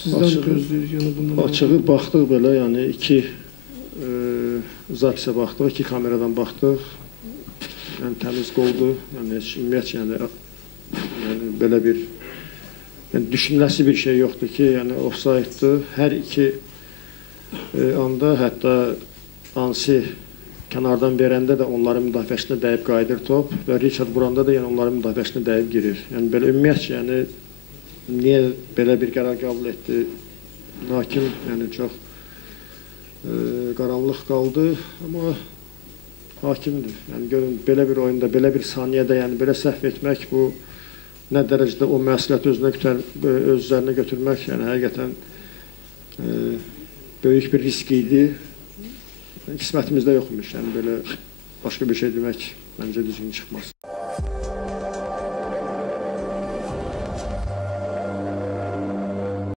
sizdən gözləyirik, yəni bundan? Açığı baxdıq belə, yəni iki zapisiyə baxdıq, iki kameradan baxdıq. Yəni təmiz qoldur, yəni heç ümumiyyətlə, yəni belə bir düşünüləsi bir şey yoxdur ki, yəni ofsaytdır. Hər iki anda, hətta Ansi kənardan verəndə də onların müdafiəsinə dəyib qayıdır top və Richard vuranda da yəni onların müdafiəsinə dəyib girir. Yəni belə ümumiyyətlə, yəni niyə belə bir qərar qəbul etdi? Hakim yəni çox qaranlıq qaldı, amma hakimdir. Yəni görün, belə bir oyunda, belə bir saniyədə, yəni belə səhv etmək, bu nə dərəcədə o məsuliyyəti öz üzərinə götürmək, yəni həqiqətən böyük bir risk idi. Qismətimizdə yoxmuş, yəni belə başqa bir şey demək məncə düzgün çıxmaz.